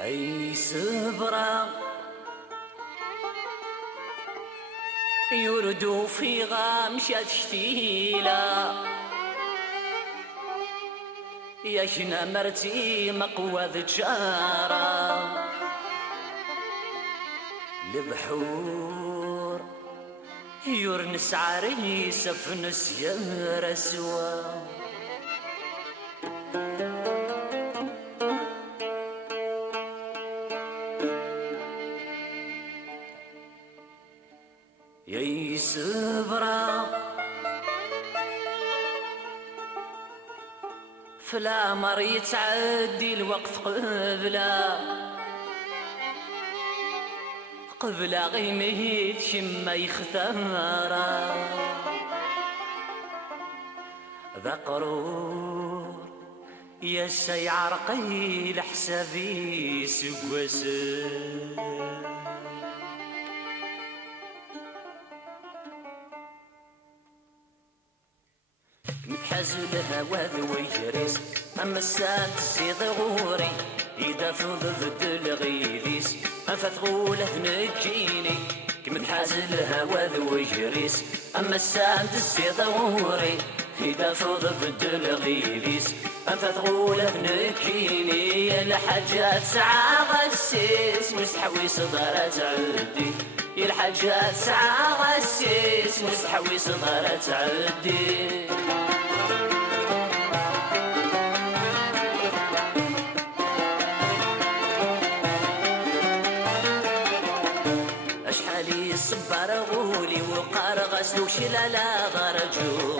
اي سبرة يردو في غامشة شتيلة يا شنا مرتي مقوى ذجارة البحور يورنس عريس فنس يا رسوا يا سبرة فلا مر يتعدي الوقت قبل غيمه شما يختارا ذا قرور يا سيعرقي لحسابي سقوسه متحزن الهوى ذو يجريس أما الساعة تسيض غوري إذا فضلت الغيليس أفتغولة نجيني كمتحزن الهوى ذو يجريس أما الساعة تسيض غوري إذا فضلت الغيليس أفتغولة نجيني الحاجات ساعة غسيس مستحوي صدارة عدي الحاجات ساعة غسيس مستحوي صدارة عدي أشحالي الصبار غولي وقار غسلو شلالا غرجو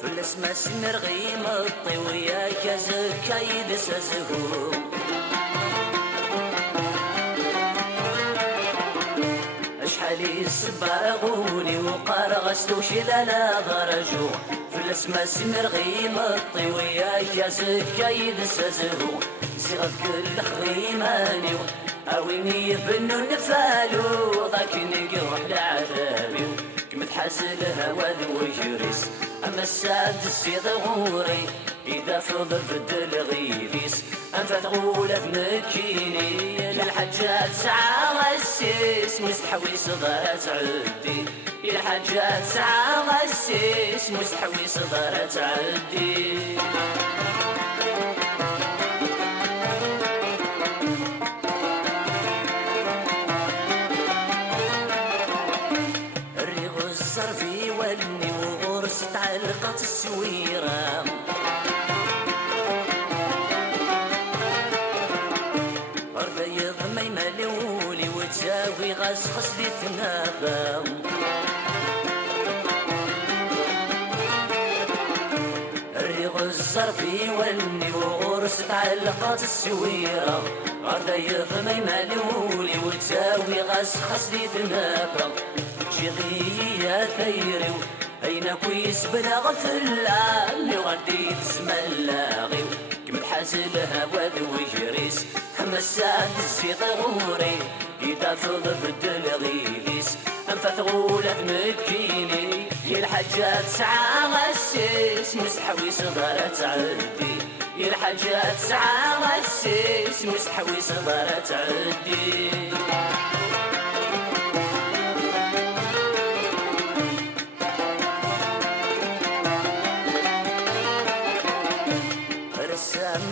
في الاسم سمر غيم الطوية كزكا يدس زهو أشحالي الصبار غولي وقار غسلو شلالا غرجو في الاسم سمر غيم الطوية كزكا يدس زهو صيغة كل خيماني أويني يفنو نفالو ذاك نقرح لعذابي كمتحاسل الهوى ذو يجريس أما الساد السيد غوري إذا فضل بدل غيليس أنفت غولة نكيني للحجات ساعة غسيس مستحوي صدارة عدي الحجات ساعة غسيس مستحوي صدارة عدي الصرفي ولني وغرس تعلقت السويرة الريض ما يملولي وتساوي غسخس لي تنابا الريغ الصرفي ولني وغرس تعلقت السويرة الريض ما يملولي وتساوي غسخس لي تنابا شغي يا ثيري أين كويس بلا غفلة اللي غادي تسمى اللاغي كم الحاسل هوا ذو يجريس أما السعد السيط غوري إذا فضل بدل غيليس أنفت غولة نكيني يا الحاجات ساعة غسيس مسحوي صدارة عدي يا الحاجات ساعة غسيس مسحوي صدارة عدي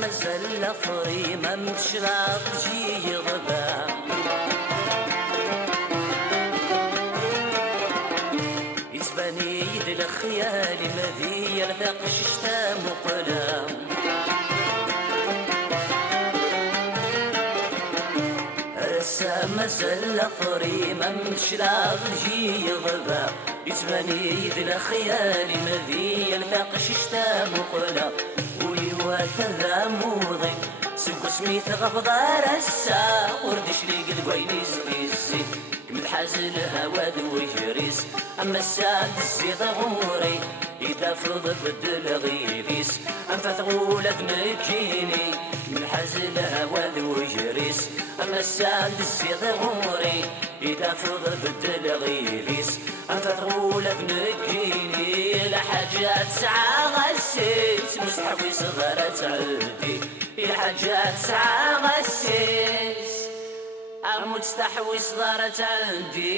مازال فري ما مشرب جي غبا يسباني يد الخيال مذي يلفق شتا مقلا رسا مازال فري ما مشرب جي غبا يسباني يد الخيال مذي يلفق شتا مقلا وثذا موضي سوق سميت غفضار السا وردش لي قد ويني زيزي كمل حازل هوا ذو يجريس أما الساد الزيض غوري إذا فضل بدل غيليس أنفت غولة نكيني كمل حازل هوا ذو يجريس أما الساد الزيض غوري إذا فضل بدل غيليس أنفت غولة نكيني لحاجات ساعة غسيت مستحوي صغيرة تعدي يا حاجة تسعى غسيت مستحوي صغيرة تعدي